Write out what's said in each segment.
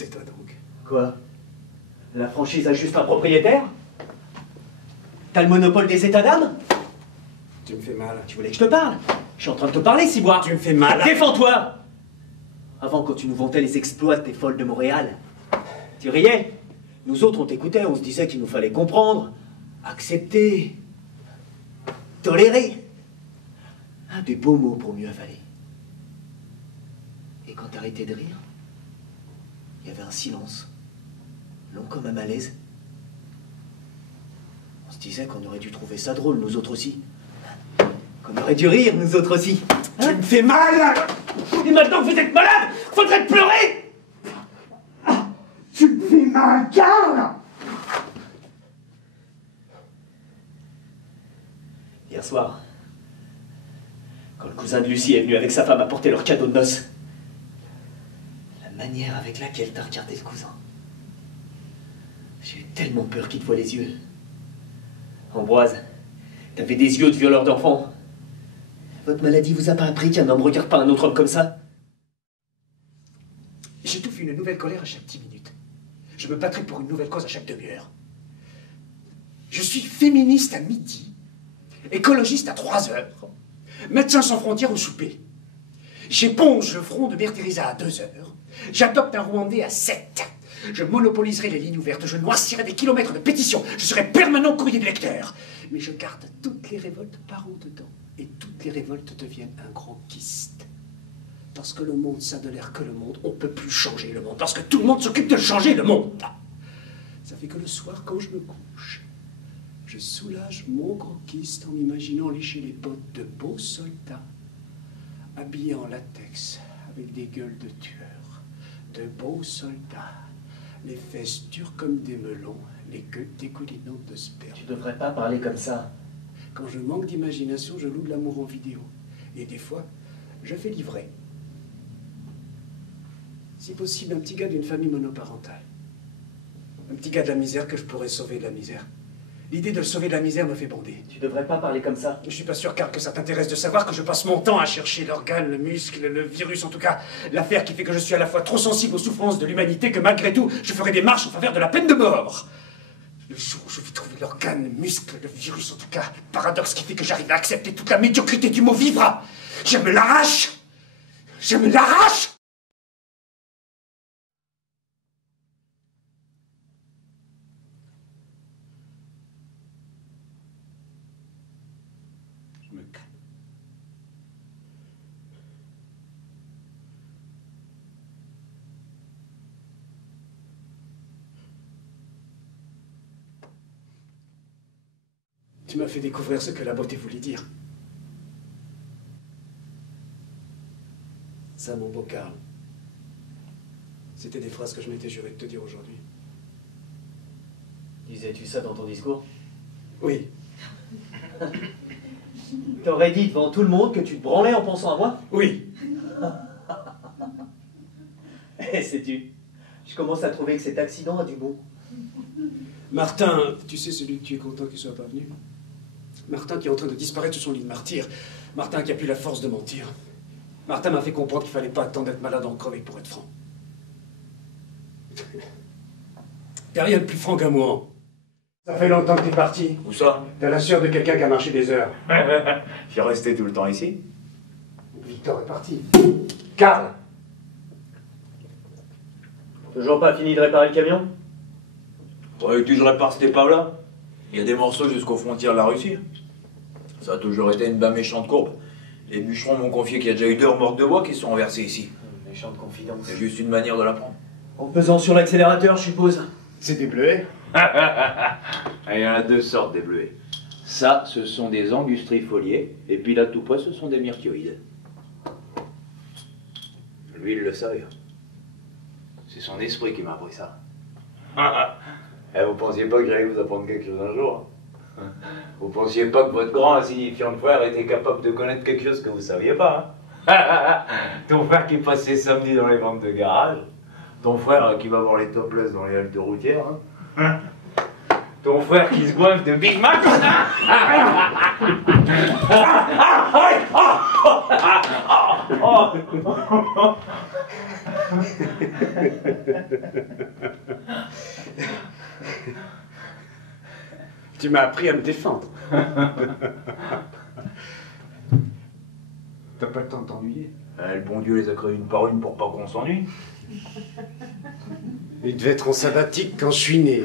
Tais-toi donc. Quoi? La franchise a juste un propriétaire? T'as le monopole des états d'âme? Tu me fais mal. Tu voulais que je te parle? Je suis en train de te parler, Ciboire. Tu me fais mal. Défends-toi! Avant, quand tu nous vantais les exploits de tes folles de Montréal, tu riais. Nous autres, on t'écoutait, on se disait qu'il nous fallait comprendre, accepter, tolérer. Des beaux mots pour mieux avaler. Et quand t'arrêtais de rire, il y avait un silence, long comme un malaise. On se disait qu'on aurait dû trouver ça drôle, nous autres aussi. Qu'on aurait dû rire, nous autres aussi. Tu me fais mal! Et maintenant que vous êtes malade, faudrait pleurer! Tu me fais mal, Karl! Hier soir, quand le cousin de Lucie est venu avec sa femme apporter leur cadeau de noces, la manière avec laquelle t'as regardé le cousin, j'ai eu tellement peur qu'il te voie les yeux. Ambroise, t'avais des yeux de violeur d'enfant. Votre maladie vous a pas appris qu'un homme regarde pas un autre homme comme ça? J'étouffe une nouvelle colère à chaque 10 minutes. Je me battrai pour une nouvelle cause à chaque demi-heure. Je suis féministe à midi, écologiste à 3 heures, médecin sans frontières au souper. J'éponge le front de Mère Teresa à 2 heures, j'adopte un Rwandais à 7. Je monopoliserai les lignes ouvertes, je noircirai des kilomètres de pétitions, je serai permanent courrier de lecteur. Mais je garde toutes les révoltes par en dedans, et toutes les révoltes deviennent un grand kyste. Parce que le monde, ça n'a l'air que le monde, on ne peut plus changer le monde, parce que tout le monde s'occupe de changer le monde. Ça fait que le soir, quand je me couche, je soulage mon grand kyste en m'imaginant lécher les bottes de beaux soldats, habillés en latex, avec des gueules de tueurs, de beaux soldats, les fesses dures comme des melons, les queues dégoulinantes de sperme. Tu devrais pas parler comme ça. Quand je manque d'imagination, je loue de l'amour en vidéo. Et des fois, je fais livrer. Si possible, un petit gars d'une famille monoparentale. Un petit gars de la misère que je pourrais sauver de la misère. L'idée de le sauver de la misère me fait bander. Tu devrais pas parler comme ça. Je suis pas sûr, Karl, que ça t'intéresse de savoir que je passe mon temps à chercher l'organe, le muscle, le virus, en tout cas, l'affaire qui fait que je suis à la fois trop sensible aux souffrances de l'humanité que malgré tout, je ferai des marches en faveur de la peine de mort. Le jour où je vais trouver l'organe, le muscle, le virus, en tout cas, le paradoxe qui fait que j'arrive à accepter toute la médiocrité du mot vivre, je me l'arrache! Je me l'arrache! Je me calme. Tu m'as fait découvrir ce que la beauté voulait dire. Ça, mon beau Karl, c'était des phrases que je m'étais juré de te dire aujourd'hui. Disais-tu ça dans ton discours? Oui. T'aurais dit devant tout le monde que tu te branlais en pensant à moi? Oui. Eh, sais-tu, je commence à trouver que cet accident a du bon. Martin, tu sais celui que tu es content qu'il soit pas venu? Martin qui est en train de disparaître sur son lit de martyr. Martin qui a plus la force de mentir. Martin m'a fait comprendre qu'il fallait pas attendre d'être malade en crever pour être franc. T'as rien de plus franc qu'à moi. Ça fait longtemps que t'es parti. Où ça? T'as la sœur de quelqu'un qui a marché des heures. Je suis resté tout le temps ici. Victor est parti. Karl! Toujours pas fini de réparer le camion? Ouais, que je répare cette épave-là. Il y a des morceaux jusqu'aux frontières de la Russie. Ça a toujours été une bas méchante courbe. Les bûcherons m'ont confié qu'il y a déjà eu 2 remorques de bois qui sont renversées ici. Méchante confidence. C'est juste une manière de l'apprendre. En pesant sur l'accélérateur, je suppose. C'est des bleuets. Il y en a 2 sortes des bleuets. Ça, ce sont des angustrifoliés, et puis là tout près, ce sont des myrtioïdes. Lui, il le savait. C'est son esprit qui m'a appris ça. Et vous pensiez pas que j'allais vous apprendre quelque chose un jour? Vous pensiez pas que votre grand insignifiant frère était capable de connaître quelque chose que vous saviez pas, hein? Ton frère qui passait samedi dans les ventes de garage. Ton frère qui va voir les topless dans les haltes routières, hein? Ton frère qui se goinfre de Big Mac. Tu m'as appris à me défendre. T'as pas le temps de t'ennuyer? Le bon Dieu les a créés une par une pour pas qu'on s'ennuie. Il devait être en sabbatique quand je suis né.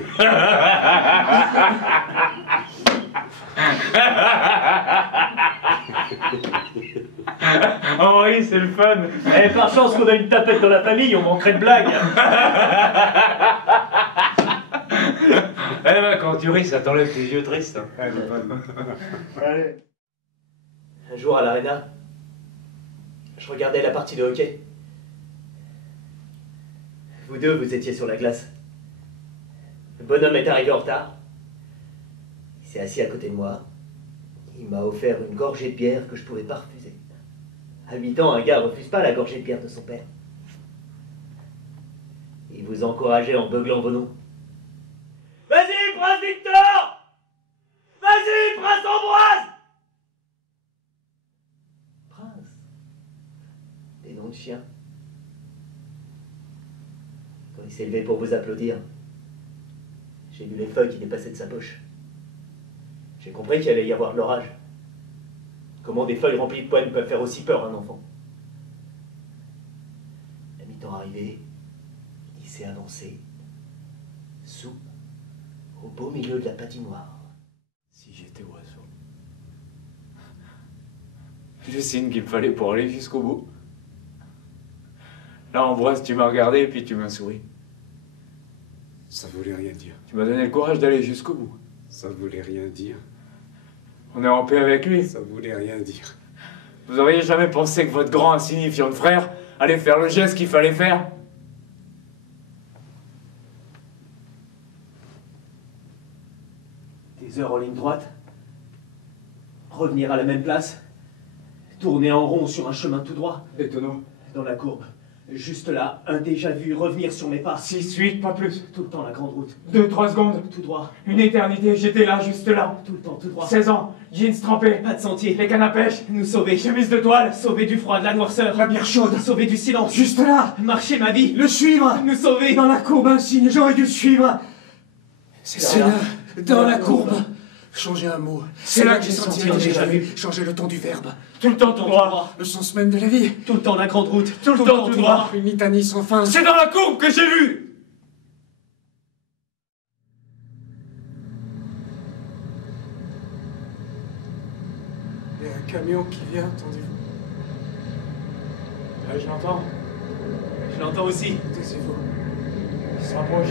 Oh oui, c'est le fun. Eh, par chance qu'on a une tapette dans la famille, on manquerait de blagues. Eh ben, quand tu ris, ça t'enlève tes yeux tristes. Allez. Un jour à l'aréna, je regardais la partie de hockey. Vous deux, vous étiez sur la glace. Le bonhomme est arrivé en retard. Il s'est assis à côté de moi. Il m'a offert une gorgée de bière que je ne pouvais pas refuser. À 8 ans, un gars ne refuse pas la gorgée de bière de son père. Il vous encourageait en beuglant vos noms. Vas-y, Prince Victor! Vas-y, Prince Ambroise! Prince? Des noms de chiens. Quand il s'est levé pour vous applaudir, j'ai lu les feuilles qui dépassaient de sa poche. J'ai compris qu'il allait y avoir de l'orage. Comment des feuilles remplies de poèmes peuvent faire aussi peur à un enfant? La mi-temps arrivé, il s'est avancé, sous, au beau milieu de la patinoire. Si j'étais oiseau. Le signe qu'il me fallait pour aller jusqu'au bout. Là, Ambroise, tu m'as regardé et puis tu m'as souri. Ça voulait rien dire. Tu m'as donné le courage d'aller jusqu'au bout. Ça voulait rien dire. On est en paix avec lui. Ça voulait rien dire. Vous auriez jamais pensé que votre grand insignifiant frère allait faire le geste qu'il fallait faire? Des heures en ligne droite, revenir à la même place, tourner en rond sur un chemin tout droit. Des tonneaux. Dans la courbe, juste là, un déjà vu revenir sur mes pas. 6, 8, pas plus. Tout le temps la grande route, 2, 3 secondes. tout droit, Une éternité, j'étais là, juste là. tout le temps tout droit. 16 ans, jeans trempés, Pas de sentier, les cannes à pêche, nous sauver, chemise de toile, sauver du froid, de la noirceur, la bière chaude. sauver du silence, Juste là, marcher ma vie, le suivre. nous sauver. Dans la courbe, un signe, j'aurais dû le suivre. C'est là, dans la courbe. Changer un mot. C'est là que j'ai senti un déjà vu. Changer le ton du verbe. Tout le temps tout droit. Le sens même de la vie. Tout le temps la grande route, Tout le temps tout droit. Une litanie sans fin. C'est dans la courbe que j'ai vu. Il y a un camion qui vient, entendez-vous? Là, je l'entends. Je l'entends aussi, Taisez-vous. Il se rapproche.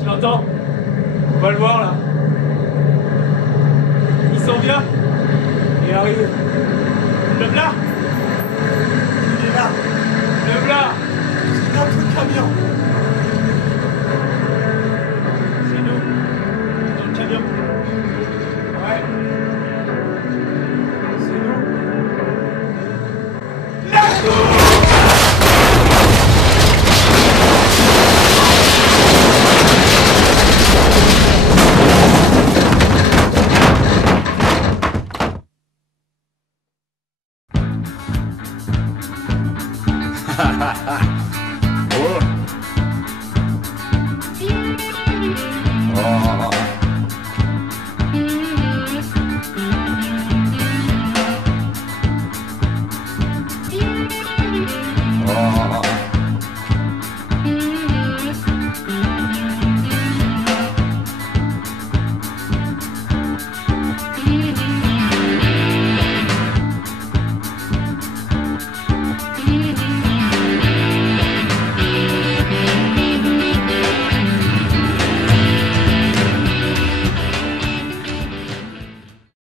je l'entends, On va le voir là. il s'en vient, Il arrive. le là, Il est là. Le voilà. C'est notre camion.